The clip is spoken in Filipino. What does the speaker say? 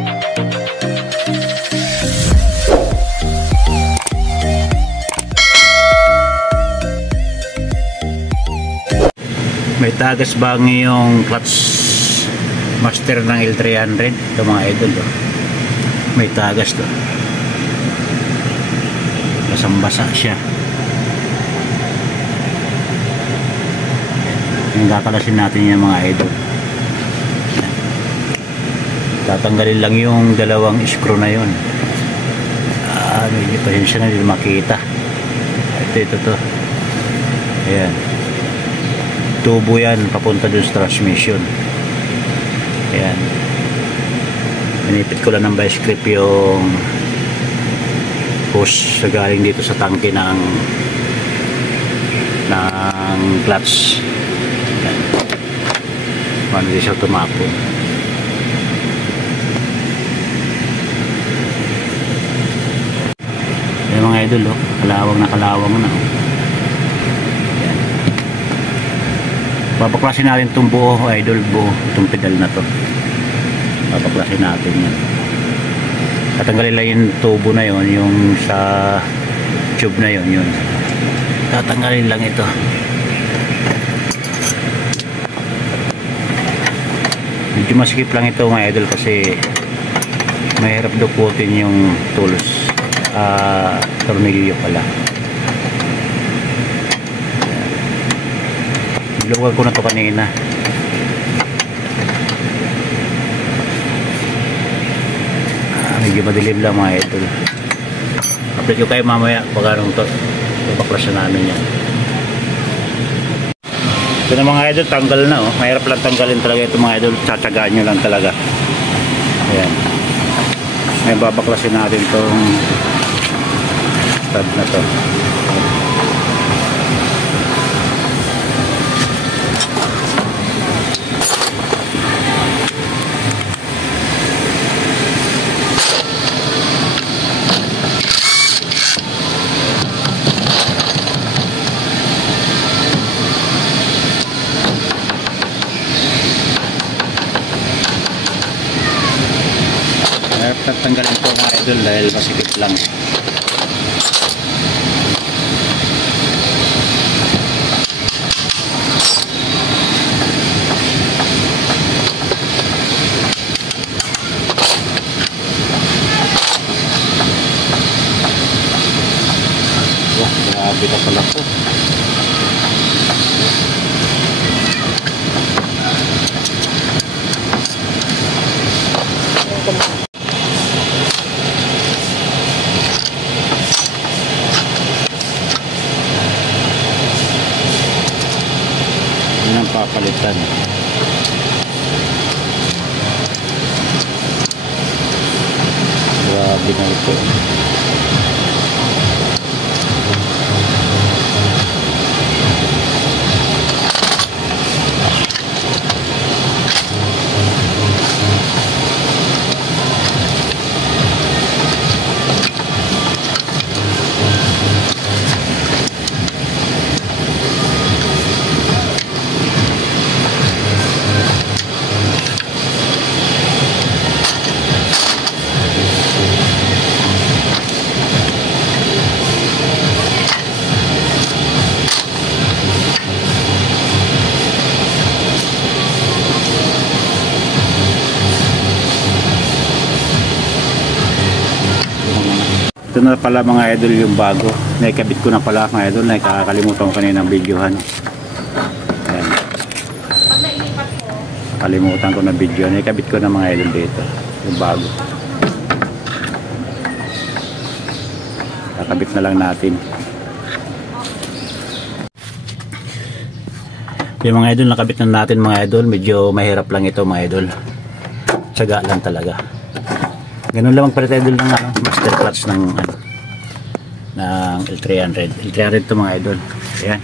May tagas bang yung clutch master ng L300 ito mga idol oh. May tagas to, basang-basa siya. Yung kakalasin natin yung mga idol. Tatanggalin lang yung dalawang screw na yun. Medyo pasensya na, hindi makita. Ito to. Ayan, tubo yan papunta dun sa transmission. Ayan, pinipit ko lang ng vice grip yung hose na galing dito sa tangke ng clutch. Ayan, paano di siya tumapon. Ayan mga idol oh, kalawang na kalawang na oh. Papaklasin natin itong buo idol, buo itong pedal na to. Papaklasin natin yan. Tatanggalin lang yung tubo na yon, yung sa tube na yon, yun tatanggalin lang ito. Medyo masikip lang ito mga idol kasi mahirap dukutin yung tools, tornilyo pala. Luwag ko na to kanina. Medyo madilim lang mga idol. Update ko kayo mamaya pag anong to babaklasyan namin yan. Ito na mga idol, tanggal na oh. Mahirap lang tanggalin talaga ito mga idol, tsatsagaan nyo lang talaga. Ayan, may babaklasin natin tong stud na to. Tatanggalin ko mga idol dahil masikip lang. Wah, grabe ka pala po. Papalitan. Grabe na ito. Ito na pala mga idol yung bago. Naikabit ko na pala mga idol. Nakakalimutan ko kanina ng videohan. Ayan. Kalimutan ko na video. Naikabit ko na mga idol dito. Yung bago. Kakabit na lang natin. Yung mga idol nakabit na natin mga idol. Medyo mahirap lang ito mga idol. Tsaga lang talaga. Ganun lang magpalit idol ng master clutch ng L300. L300 to mga idol. Ayan.